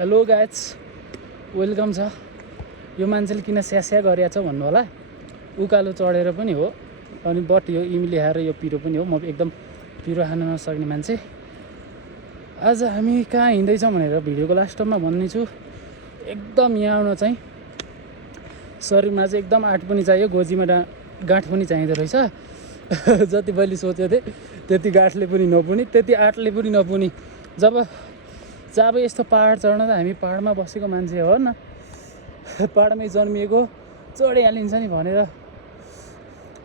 Hello guys welcome छ। यो मान्छेले किन स्यास्या गरिरहेछ भन्नु होला। उकालो चढेर पनि हो अनि बट यो इमिली खाएर यो पिरो पनि हो। म एकदम पिरो खान नसक्ने मान्छे। आज हामी कहाँ हिँड्दैछौँ भनेर भिडियोको लास्टमा भन्ने छु। एकदम यहाँ आउन चाहिँ शरीरमा चाहिँ एकदम आँट पनि चाहियो, गोजीमा गाँठ पनि चाहिँदो रहेछ। जति मैले सोचेको थिएँ त्यति गाँठले पनि नपुनी, त्यति आँटले पनि नपुनी। जब यस्तो पहाड चढ्न त हामी पहाडमा बसेको मान्छे हो न, पहाडमै जन्मिएको चढिहालिन्छ नि भनेर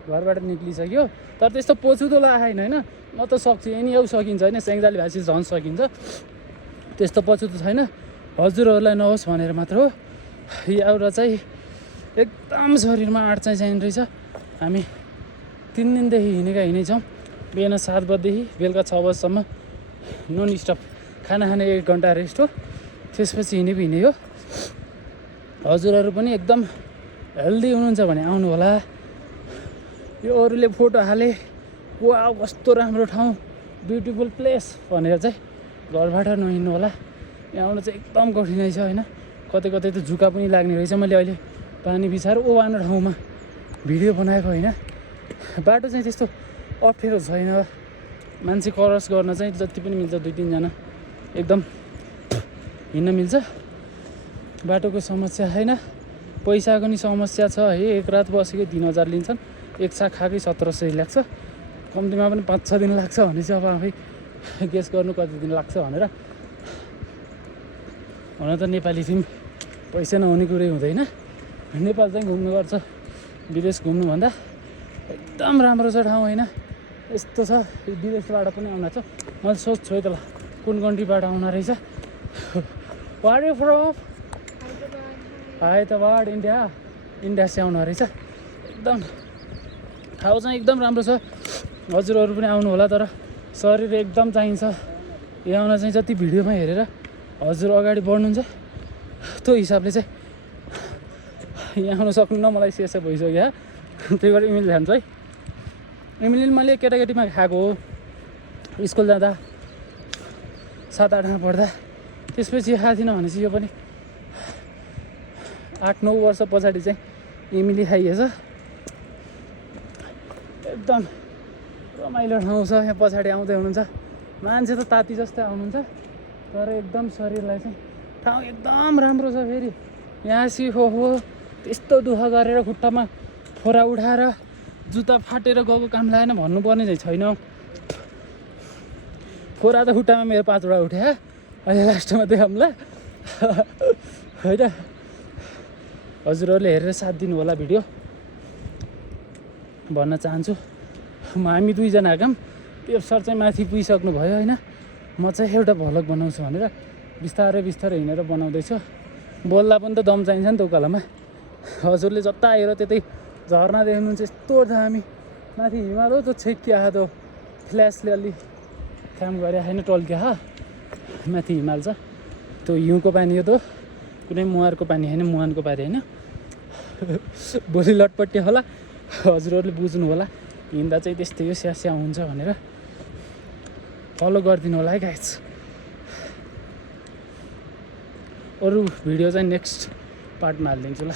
घरबाट निक्लिसक्यो। तर त्यस्तो पोछुतो लागेन होइन। म त सक्छु, एनिहाउ सकिन्छ होइन। सेङ्जाली भाषी झन् सकिन्छ, त्यस्तो पछुतो छैन। हजुरहरूलाई नहोस् भनेर मात्र हो। एउटा चाहिँ एकदम शरीरमा आँट चाहिँ चाहिने रहेछ। हामी 3 दिनदेखि हिँडेछौँ। बिहान 7 बजेदेखि बेलुका 6 बजीसम्म नन स्टप। खाना खाने 1 घन्टा रेस्ट हो, त्यसपछि हिँडे हो। हजुरहरू पनि एकदम हेल्दी हुनुहुन्छ भने आउनु होला। यो अरूले फोटो हाले वाउ कस्तो राम्रो ठाउँ, ब्युटिफुल प्लेस भनेर चाहिँ घरबाट नहिँड्नु होला। यहाँ आउनु चाहिँ एकदम कठिनाइ छ होइन। कतै कतै त जुका पनि लाग्ने रहेछ। मैले अहिले पानी बिछाएर ओभानो ठाउँमा भिडियो बनाएको होइन। बाटो चाहिँ त्यस्तो अप्ठ्यारो छैन, मान्छे क्रस गर्न चाहिँ जति पनि मिल्छ, 2-3 जना एकदम हिँड्न मिल्छ। बाटोको समस्या छैन, पैसाको नि समस्या छ है। एक रात बसेकै 3000 लिन्छन्, एक साग खाएकै 1700 लाग्छ। कम्तीमा पनि 5-6 दिन लाग्छ भने चाहिँ अब आफै गेस गर्नु कति दिन लाग्छ भनेर। हुन त नेपाली थियौँ, पैसा नहुने कुरै हुँदैन। नेपाल चाहिँ घुम्नु गर्छ विदेश घुम्नुभन्दा। एकदम राम्रो छ ठाउँ होइन। यस्तो छ विदेशबाट पनि आउन छ। मैले सोध्छु है त ल कुन कन्ट्रीबाट आउन रहेछ। What you from? Hyderabad India से आउनु रहेछ। एकदम ठाउँ चाहिँ एकदम राम्रो छ। हजुरहरू पनि आउनु होला। तर शरीर एकदम चाहिन्छ यहाँ आउन चाहिँ। जति भिडियोमा हेरेर हजुर अगाडि बढ्नुहुन्छ त्यो हिसाबले चाहिँ यहाँ आउन सक्नुहुन्न। मलाई शेष भइसक्यो। त्यही भएर इमिली जान्छ है। इमिली मैले केटाकेटीमा खाएको हो, स्कुल जाँदा 7-8मा पढ्दा। त्यसपछि खाएको थिइनँ भनेपछि यो पनि 8-9 वर्ष पछाडि चाहिँ इमिली खाइएछ। एकदम रमाइलो ठाउँ छ। यहाँ पछाडि आउँदै हुनुहुन्छ मान्छे त ताती जस्तै आउनुहुन्छ, तर एकदम शरीरलाई चाहिँ ठाउँ एकदम राम्रो छ। फेरि यहाँ हो त्यस्तो दुःख गरेर खुट्टामा फोरा उठाएर जुत्ता फाटेर गएको काम लागेन भन्नुपर्ने चाहिँ छैन। फोरा त खुट्टामा मेरो 5वटा उठ्यो। अहिले लास्टमा देखाउँला होइन। हजुरहरूले हेरेर साथ दिनु होला भिडियो भन्न चाहन्छु। हामी 2 जना काम पेप सर चाहिँ माथि पुगिसक्नु भयो होइन। म चाहिँ एउटा भ्लग बनाउँछु भनेर बिस्तारै हिँडेर बनाउँदैछु। बोल्दा पनि त दम चाहिन्छ नि त उकालोमा। हजुरले जता हेर त्यतै झर्ना देख्नुहुन्छ। यस्तो दामी माथि हिमाल हो। त्यो छेकिया त्यो फ्ल्यासले अलि काम गरे होइन, टल्किया माथि हिमाल छ। त्यो हिउँको पानी हो, त्यो कुनै मुहारको पानी होइन, मुहानको पानी होइन। भोलि लटपट्टि होला। हजुरहरूले बुझ्नु होला। हिँड्दा चाहिँ त्यस्तै हो, स्यास्या हुन्छ भनेर फलो गरिदिनु होला है गाइज। अरू भिडियो चाहिँ नेक्स्ट पार्टमा हालिदिन्छु ल।